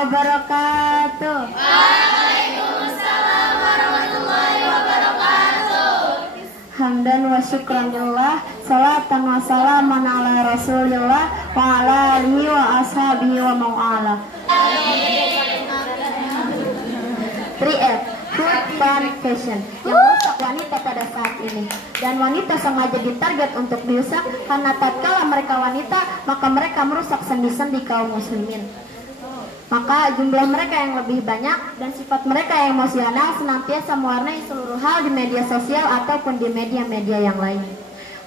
wabarakatuh. Waalaikumsalam warahmatullahi wabarakatuh. Hamdan wa syukranillah, salatan wa salaman ala rasulillah wa ala alihi wa ashabihi wa ma'ala. 3F, food, fun, fashion, yang merusak wanita pada saat ini. Dan wanita sengaja ditarget untuk dirusak karena tatkala mereka wanita, maka mereka merusak sendi-sendi kaum muslimin. Maka jumlah mereka yang lebih banyak dan sifat mereka yang emosional senantiasa mewarnai seluruh hal di media sosial ataupun di media-media yang lain.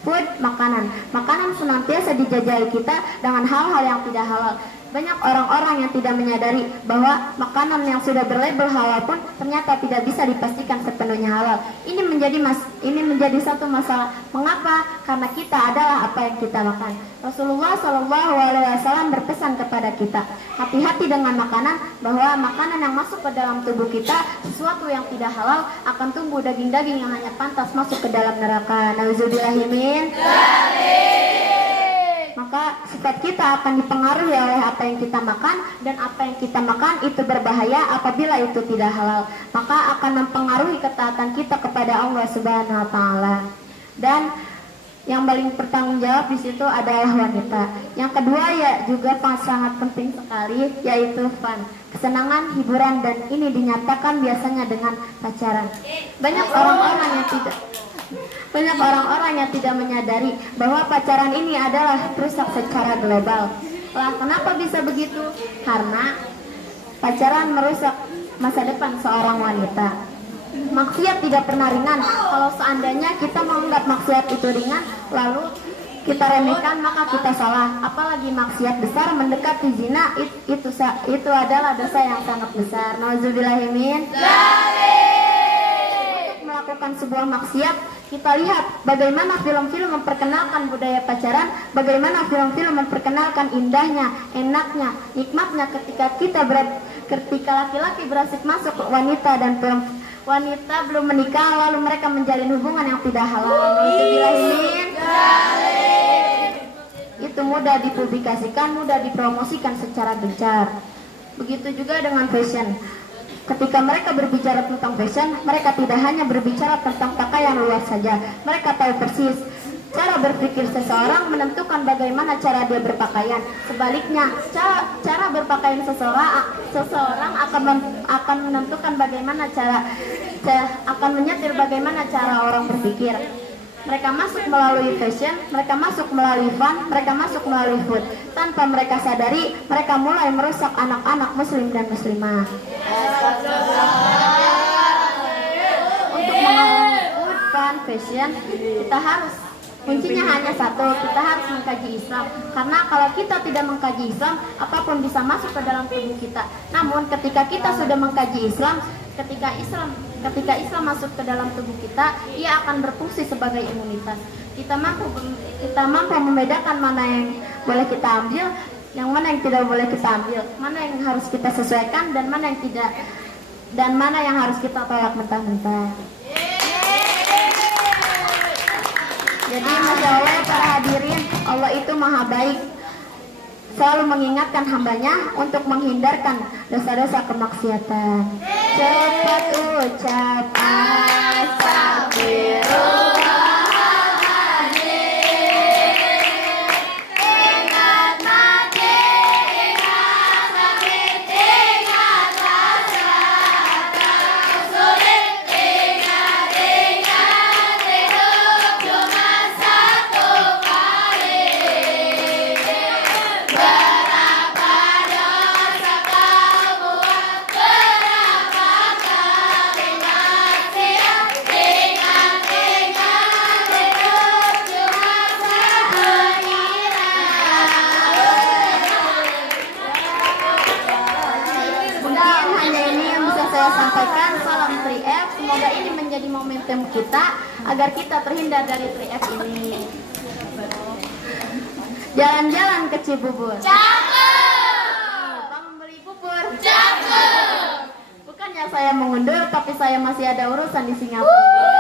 Food, makanan. Makanan senantiasa dijajali kita dengan hal-hal yang tidak halal. Banyak orang-orang yang tidak menyadari bahwa makanan yang sudah berlabel halal pun ternyata tidak bisa dipastikan sepenuhnya halal. Ini menjadi satu masalah. Mengapa? Karena kita adalah apa yang kita makan. Rasulullah SAW berpesan kepada kita, hati-hati dengan makanan, bahwa makanan yang masuk ke dalam tubuh kita, sesuatu yang tidak halal, akan tumbuh daging-daging yang hanya pantas masuk ke dalam neraka. Nauzubillahimin. Maka sifat kita akan dipengaruhi oleh apa yang kita makan, dan apa yang kita makan itu berbahaya apabila itu tidak halal. Maka akan mempengaruhi ketaatan kita kepada Allah Subhanahu wa taala. Dan yang paling bertanggung jawab di situ adalah wanita. Yang kedua ya juga sangat penting sekali, yaitu fun, kesenangan, hiburan, dan ini dinyatakan biasanya dengan pacaran. Banyak orang-orang yang tidak menyadari bahwa pacaran ini adalah rusak secara global. Lah, kenapa bisa begitu? Karena pacaran merusak masa depan seorang wanita. Maksiat tidak pernah ringan. Kalau seandainya kita menganggap maksiat itu ringan, lalu kita remehkan, maka kita salah. Apalagi maksiat besar mendekati zina, itu adalah dosa yang sangat besar. Nauzubillahimin. Untuk melakukan sebuah maksiat, kita lihat bagaimana film-film memperkenalkan budaya pacaran, bagaimana film-film memperkenalkan indahnya, enaknya, nikmatnya ketika laki-laki berasik masuk ke wanita, dan wanita belum menikah lalu mereka menjalin hubungan yang tidak halal. Itu mudah dipublikasikan, mudah dipromosikan secara gencar. Begitu juga dengan fashion. Ketika mereka berbicara tentang fashion, mereka tidak hanya berbicara tentang pakaian luar saja. Mereka tahu persis cara berpikir seseorang menentukan bagaimana cara dia berpakaian. Sebaliknya, cara berpakaian seseorang akan menentukan bagaimana akan menyetir bagaimana cara orang berpikir. Mereka masuk melalui fashion, mereka masuk melalui fun, mereka masuk melalui food. Tanpa mereka sadari, mereka mulai merusak anak-anak muslim dan muslimah. Untuk mengalami food, fun, fashion, kuncinya hanya satu, kita harus mengkaji Islam. Karena kalau kita tidak mengkaji Islam, apapun bisa masuk ke dalam tubuh kita. Namun ketika kita sudah mengkaji Islam, ketika Islam masuk ke dalam tubuh kita, ia akan berfungsi sebagai imunitas. Kita mampu membedakan mana yang boleh kita ambil, yang mana yang tidak boleh kita ambil, mana yang harus kita sesuaikan, dan mana yang tidak, dan mana yang harus kita tolak mentah-mentah. Jadi masya Allah para hadirin, Allah itu maha baik, selalu mengingatkan hambanya untuk menghindarkan dosa-dosa kemaksiatan. Cepat ucap astagfirullah. Semoga ini menjadi momentum kita agar kita terhindar dari 3F ini. Jalan-jalan ke Cibubur. Cakep. Lupa membeli bubur. Cakep. Bukannya saya mengundur, tapi saya masih ada urusan di Singapura.